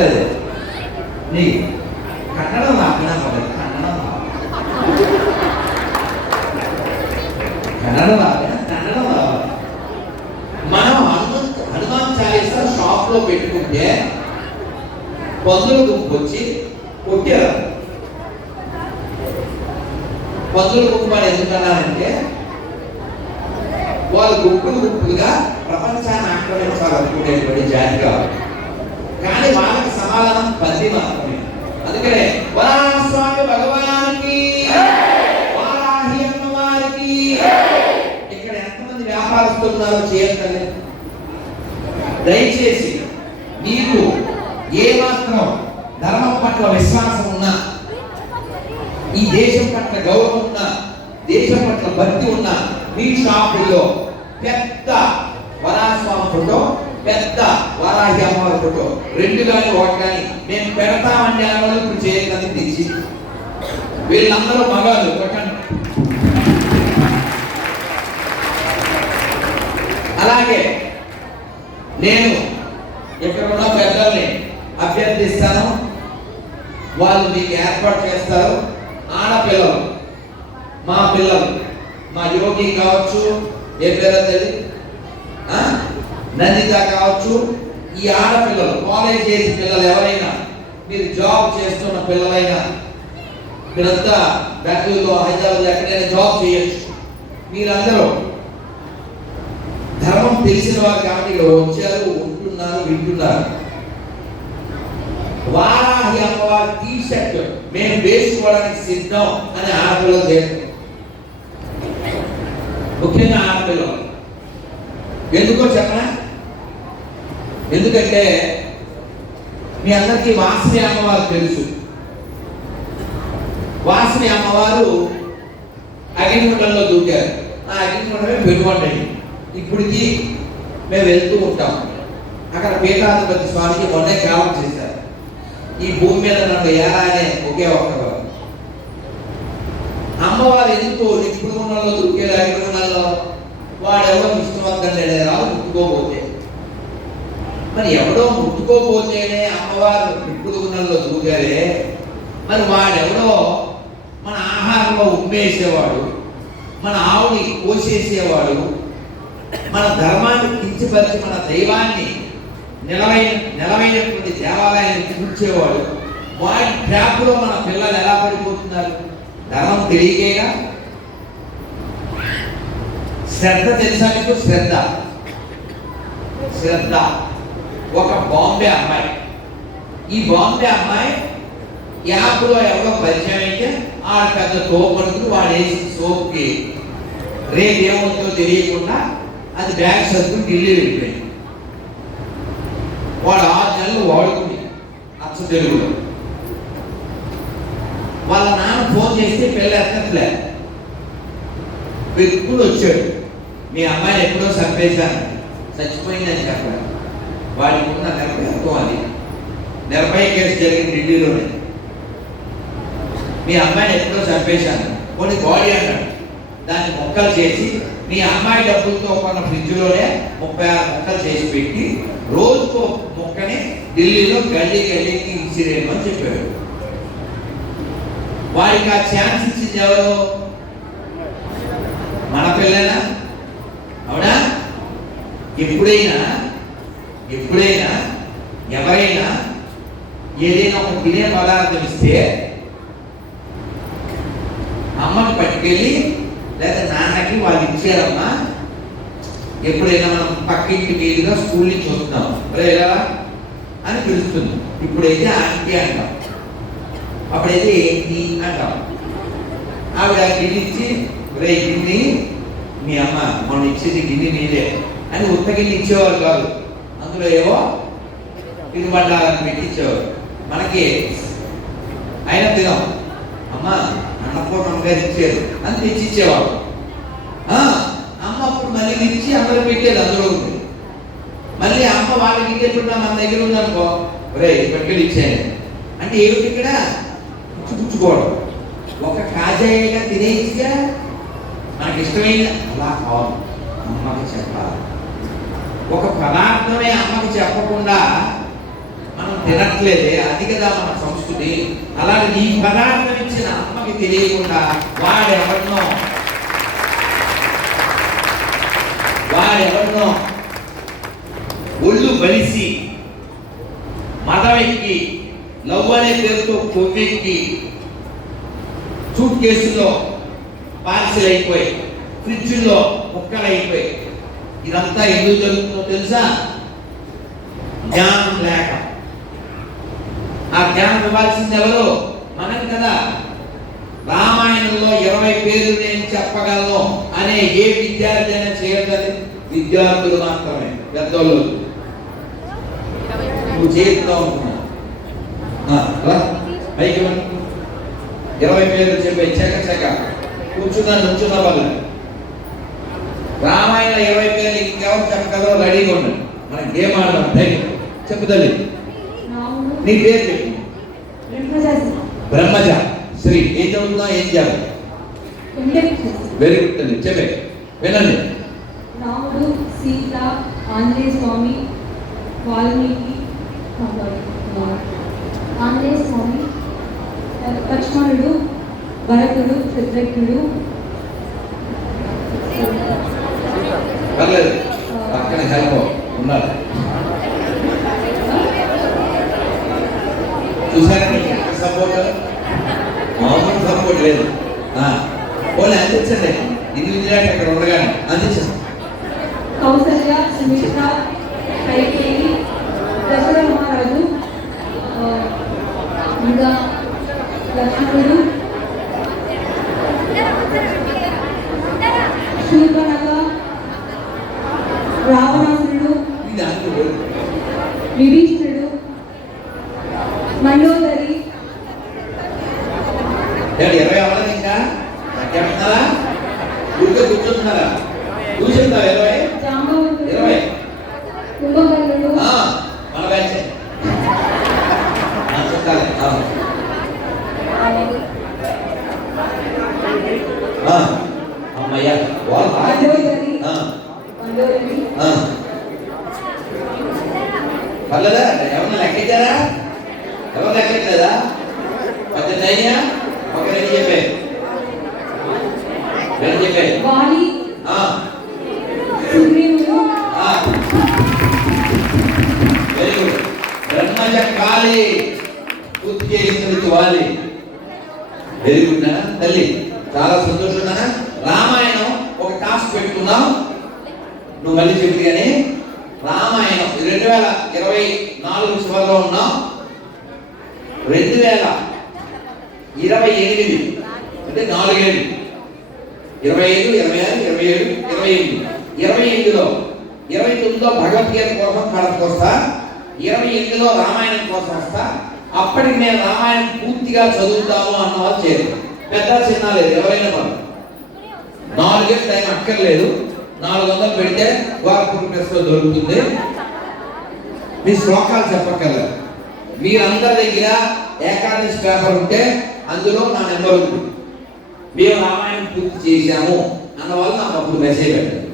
రావట్లేదు నీ కట్టడం రాకుండా పడదు కన్నడం కన్నడం షాప్లో పెట్టుకుంటే పందులు గుంపు వచ్చి కొట్టారు పందుల గుంపు అని ఎందుకన్నారంటే వాళ్ళు గుంపులు గుంపులుగా ప్రపంచాన్ని ఆక్రమించాలనుకునేటువంటి జాతి కావాలి కానీ వాళ్ళకి సమాధానం పది మాత్రమే. అందుకనే వరాస్వామి భగవానికి వారాహి అమ్మవారికి ఇక్కడ ఎంతమంది వ్యాపారస్తున్నారో చేయగలరు దయచేసి మీకు ఏ మాత్రం ధర్మం పట్ల విశ్వాసం ఉన్నా ఈ దేశం పట్ల గౌరవం ఉన్నా దేశం పట్ల భక్తి ఉన్నా మీ షాపుల్లో పెద్ద వరాస్వామి ఫోటో పెద్ద వరాహి అమ్మవారి ఫోటో రెండు కానీ ఒకటి కానీ మేము పెడతామని అనడం ఇప్పుడు చేయగలని తెచ్చి వీళ్ళందరూ మగవాళ్ళు కొట్టండి. అలాగే నేను ఇక్కడ ఉన్న పెద్దల్ని అభ్యర్థిస్తాను. వాళ్ళు మీకు ఏర్పాటు చేస్తారు. ఆడపిల్లలు మా పిల్లలు మా యోగి కావచ్చు ఏ పేరు తెలియదు నందిత కావచ్చు ఈ ఆడపిల్లలు కాలేజ్ చేసి పిల్లలు ఎవరైనా మీరు జాబ్ చేస్తున్న పిల్లలైనా మీరంతా బెంగళూరులో హైదరాబాద్ ఎక్కడైనా జాబ్ చేయొచ్చు. మీరందరూ ధర్మం తెలిసిన వారు కాబట్టి వచ్చారు ఉంటున్నారు వింటున్నారు. వారాహి అమ్మవారి టీ షర్ట్ మేము వేసుకోవడానికి సిద్ధం అని ఆడపిల్లలు చేస్తారు ముఖ్యంగా ఆడపిల్లలు. ఎందుకో చెప్పనా? ఎందుకంటే మీ అందరికీ వాసని అమ్మవారు తెలుసు. వాసని అమ్మవారు అగ్నిగుండంలో దూకారు. ఆ అగ్నిగుండమే పెనుగొండ. ఇప్పటికి మేము వెళ్తూ ఉంటాం. అక్కడ పీఠాధిపతి స్వామికి మొన్నే గ్రామం చేశారు. ఈ భూమి మీద నన్ను ఎలా అనే ఒకే ఒక్క అమ్మవారు ఎందుకు నిప్పుడు గుండంలో దూకేది వాడెవరో వాడెవడో విష్ణువర్ధన్ రావు ముట్టుకోబోతే మరి ఎవడో ముట్టుకోపోతేనే అమ్మవారు నిప్పుడు గుండంలో మరి వాడెవడో మన ఆహారంలో ఉమ్మేసేవాడు మన ఆవుని కోసేసేవాడు మన ధర్మాన్ని కించపరిచి మన దైవాన్ని నిలవైన నిలవైనటువంటి దేవాలయాన్ని కూర్చేవాడు వాడి ట్రాప్లో మన పిల్లలు ఎలా పడిపోతున్నారు? ధర్మం తెలియకేగా? శ్రద్ధ తెలుసా శ్రద్ధ. శ్రద్ధ. ఒక బాంబే అమ్మాయి. ఈ బాంబే అమ్మాయి యాప్లో ఎవరో పరిచయం అయితే ఆ పెద్ద తోపడుతూ వాడు వేసి సోప్కి రేపు ఏమవుతుందో తెలియకుండా అది బ్యాగ్ సర్దు ఢిల్లీ వెళ్ళిపోయింది. వాడు ఆరు నెలలు వాడుకుని అచ్చ తెలుగులో. వాళ్ళ నాన్న ఫోన్ చేస్తే పిల్ల ఎత్తట్లే. వ్యక్తులు వచ్చాడు. మీ అమ్మాయిని ఎప్పుడో చంపేశాను. చచ్చిపోయిందని చెప్పాడు వారికి ఉన్న నిర్భయత్వం అది. నిర్భయ కేసు జరిగింది ఢిల్లీలోనే. మీ అమ్మాయిని ఎప్పుడో చంపేశాను. కొన్ని బాడీ అన్నాడు. దాన్ని మొక్కలు చేసి మీ అమ్మాయి డబ్బులతో కొన్న ఫ్రిడ్జ్లోనే ముప్పై ఆరు మొక్కలు చేసి పెట్టి రోజుకో మొక్కని ఢిల్లీలో గల్లీ గల్లీకి ఇచ్చిరేయమని చెప్పాడు. వాడికి ఆ ఛాన్స్ ఇచ్చింది ఎవరు? మన పిల్లనా? అవునా? ఎప్పుడైనా ఎప్పుడైనా ఎవరైనా ఏదైనా ఒక తినే పదార్థం ఇస్తే అమ్మకి పట్టుకెళ్ళి లేదా నాన్నకి వాళ్ళు ఇచ్చారమ్మా ఎప్పుడైనా మనం పక్కింటి మీదుగా స్కూల్ నుంచి వస్తున్నాం. "ఒరే, అని పిలుస్తుంది. ఇప్పుడైతే ఆంటీ అంటాం. అప్పుడైతే ఏంటి అంటాం. ఆవిడ గిన్నె ఇచ్చి రే గిన్నె మీ అమ్మ మొన్న ఇచ్చేది గిన్నె మీదే అని ఉత్తగిన్ని ఇచ్చేవారు కాదు. అందులో ఏవో తినుబండాలని పెట్టించేవారు. మనకి అయినా తినం. అమ్మ అన్నపూర్ణమ్మ గారు ఇచ్చారు అని తెచ్చి ఇచ్చేవాడు అమ్మ అప్పుడు మళ్ళీ ఇచ్చి అందరూ పెట్టేది అందులో ఉంది. మళ్ళీ అమ్మ వాళ్ళకి ఇచ్చేట్టున్నా మన దగ్గర ఉందనుకో రే ఇప్పటికీ ఇచ్చాను అంటే ఏమిటి ఇక్కడ? పుచ్చుకోవడం ఒక కాజాయిగా తినేసిగా మనకి ఇష్టమైన అలా కావాలి. అమ్మకి చెప్పాలి. ఒక పదార్థమే అమ్మకి చెప్పకుండా మనం తినట్లేదే అది కదా మన సంస్కృతి. అలాగే ఈ పదార్థం ఇచ్చిన అమ్మకి తెలియకుండా వాడెవరినో? వాడెవరినో? ఒళ్ళు బలిసి మదవెక్కి లవ్ అనే పేరుతో కొవ్వెక్కి సూట్ కేసులో పార్సిల్ అయిపోయి ఫ్రిడ్జ్లో ముక్కలు అయిపోయి ఇదంతా ఎందుకు జరుగుతుందో తెలుసా? జ్ఞానం లేక. ఆ జ్ఞానం ఇవ్వాల్సింది ఎవరు? మనం కదా. రామాయణంలో ఇరవై పేర్లు నేను చెప్పగలను అనే ఏ విద్యార్థి అయినా చేయగలి విద్యార్థులు మాత్రమే పెద్దోళ్ళు. నువ్వు చేస్తూ ఉంటున్నావు పైకి ఇరవై పేర్లు చెప్పే చెక చెక. కూర్చున్నా నుంచున్న వాళ్ళు రామాయణ ఇరవై రెడీగా ఉండండి మనకి గేమ్ ఆడదాం? ధైర్యం. చెప్పు తల్లి. నీ పేరు చెప్పు. బ్రహ్మజ శ్రీ ఏం చదువుతున్నావు ఏం చేయాలి? వెరీ గుడ్ తల్లి. చెప్పే. వినండి. రాముడు సీత ఆంజనేయ స్వామి వాల్మీకి ఆంజనేయ స్వామి లక్ష్మణుడు భరతుడు శత్రుఘ్నుడు పర్లేదు పక్కన హెల్ప్ ఉన్నారు చూసారా మీకు ఎంత సపోర్ట్ మామూలు సపోర్ట్ లేదు పోనీ అందించండి ఇది విద్యార్థి అక్కడ ఉండగానే అందించండి కౌసల్య సుమిత్ర కైకేయి దశరథ మహారాజు ఇంకా లక్ష్మణుడు శూర్పణఖ రావణాసురుడు విభీషణుడు మండోదరి. ఇరవై అవ్వాలి ఇంకా కూర్చుంటున్నారా కూర్చుంటారా ఇరవై జాంబవంతుడు ఇరవై కుంభకర్ణుడు ఆ, మన బ్యాచ్ చుట్టాలి ఆ. ఆ, అమ్మయ్య వాళ్ళు బాగా చెప్పారు. ఆ, మండోదరి ఆ. పర్లేదా? ఎవరన్నా లెక్కించారా? ఎవరు లెక్కించలేదా? పద్దెనిమిది అయినా ఒక రెండు చెప్పే. రెండు చెప్పే. వెరీ గుడ్ బ్రహ్మజ కాళీ పూర్తి చేసినది వాలి వెరీ గుడ్ నాన్న. తల్లి చాలా సంతోషం రామాయణం ఒక టాస్క్ పెట్టుకున్నాం నువ్వు మళ్ళీ చెప్పి కానీ రామాయణం. రెండు వేల ఇరవై నాలుగు చివరిలో ఉన్నాం రెండు వేల ఇరవై ఎనిమిది. అంటే నాలుగేళ్ళు ఇరవై ఐదు ఇరవై ఆరు ఇరవై ఏడు ఇరవై ఎనిమిది. ఇరవై ఎనిమిదిలో ఇరవై తొమ్మిదిలో భగవద్గీత కోసం కడపకు వస్తా. ఇరవై ఎనిమిదిలో రామాయణం కోసం వస్తా. అప్పటికి నేను రామాయణం పూర్తిగా చదువుతాము అన్న వాళ్ళు చేరు. పెద్ద చిన్న లేదు ఎవరైనా మనం నాలుగేళ్ళు టైం అక్కర్లేదు. నాలుగు వందలు పెడితే వారపూర్ ప్రెస్లో దొరుకుతుంది. మీ శ్లోకాలు చెప్పగలరు మీరందరి దగ్గర ఏకాదశి పేపర్ ఉంటే అందులో నా నెంబర్ ఉంది. మేము రామాయణం పూర్తి చేశాము అన్న వాళ్ళు నాకు అప్పుడు మెసేజ్ పెట్టారు.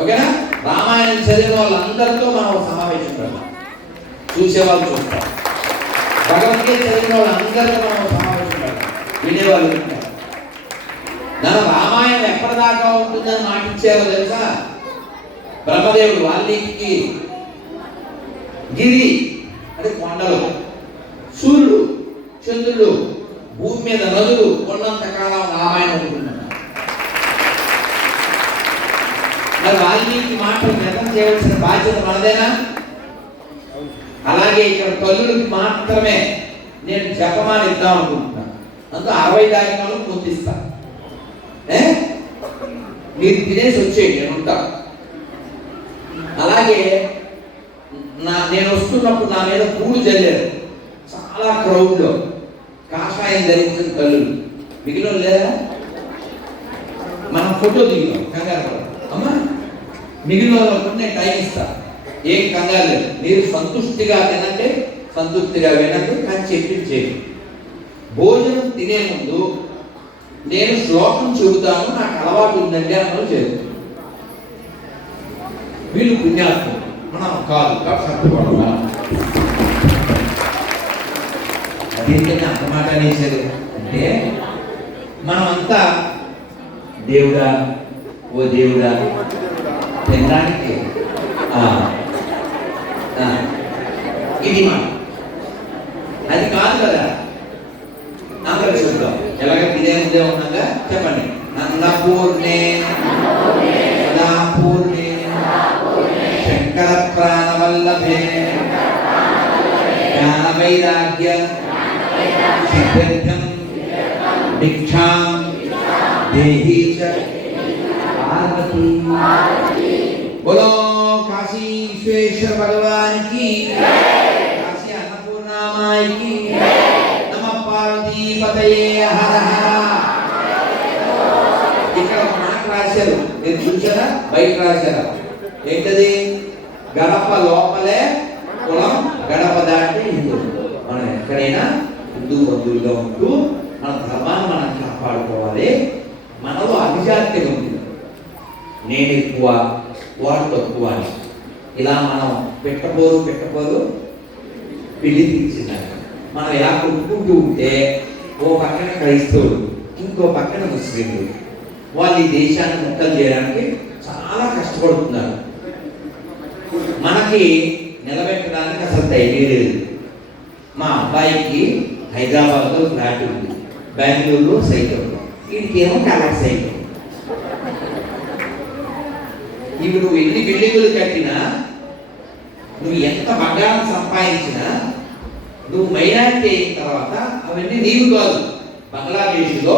ఓకేనా? రామాయణం చదివిన వాళ్ళందరితో మనం సమావేశం పెడతాం చూసేవాళ్ళు చూస్తాం భగవద్గీత చదివిన వాళ్ళందరితో మనం సమావేశం పెడతాం వినేవాళ్ళు వింటారు నన్ను రామాయణం ఎప్పటిదాకా ఉంటుందని మాటిచ్చారో తెలుసా? బ్రహ్మదేవుడు వాల్మీకి గిరి అంటే కొండలు. సూర్యుడు చంద్రుడు భూమి మీద నదులు ఉన్నంత కాలం రామాయణం ఉంటుందన్న మరి వాల్మీకి మాటలు వ్యక్తం చేయవలసిన బాధ్యత మనదేనా? అలాగే ఇక్కడ తల్లులకి మాత్రమే నేను జపమాని ఇద్దాం అనుకుంటున్నాను. అందుకు అరవై దాఖలు పొందిస్తా మీరు తినేసి వచ్చేయండి నేను ఉంటా. అలాగే నా నేను వస్తున్నప్పుడు నా మీద పూలు చల్లారు చాలా క్రౌడ్లో. కాషాయం ధరించిన తల్లులు. మిగిలిన లేదా మనం ఫోటో దిగుతాం కంగారు అమ్మా మిగిలిన వాళ్ళకు నేను టైం ఇస్తా. ఏం కంగారు లేదు. మీరు సంతుష్టిగా తినండి సంతృప్తిగా వినండి కానీ చెప్పింది చేయండి. భోజనం తినే ముందు నేను శ్లోకం చెబుతాను నాకు అలవాటు ఉందండి అన్నది చేరు వీళ్ళు పుణ్యాత్ములు. మనం కాదు కాబట్టి సత్తుపడాలా అంత మాట అనేసారు అంటే మనమంతా దేవుడా? ఓ దేవుడా? తినడానికి? ఆ, ఇది మాట. అది కాదు కదా. అన్నపూర్ణే సదాపూర్ణే శంకర ప్రాణవల్లభే జ్ఞాన వైరాగ్య సిద్ధార్థం భిక్షాం దేహీ చ పార్వతీ बोलो काशी विश्वेश्वर भगवान की काशी अन्नपूर्णा माई की नम पार्वती पतये हर हर రాశారు. నేను చూసారా బయట రాశారా? ఏంటది? గడప లోపలే కులం గడప దాటి హిందూ. మనం ఎక్కడైనా హిందూ బంధువులుగా ఉంటూ మన ధర్మాన్ని మనం కాపాడుకోవాలి. మనలో అభిజాత్యం ఉంది. నేను ఎక్కువ వాడు తక్కువ అని. ఇలా మనం పెట్టబోరు పెట్టబోరు పెళ్ళి తీర్చినాక మనం ఇలా కొట్టుకుంటూ ఉంటే ఓ పక్కన క్రైస్తవుడు ఇంకో పక్కన ముస్లింలు. వాళ్ళు ఈ దేశాన్ని ముక్కలు చేయడానికి చాలా కష్టపడుతున్నారు. మనకి నిలబెట్టడానికి అసలు ధైర్యం లేదు. మా అబ్బాయికి హైదరాబాద్లో ఫ్లాట్ ఉంది. బెంగళూరులో సైకిల్ వీడికి ఏమో కలర్ సైకిల్ ఇవి నువ్వు ఎన్ని బిల్డింగులు కట్టినా నువ్వు ఎంత బంగారం సంపాదించినా నువ్వు మైనారిటీ అయిన తర్వాత అవన్నీ నీవు కాదు. బంగ్లాదేశ్లో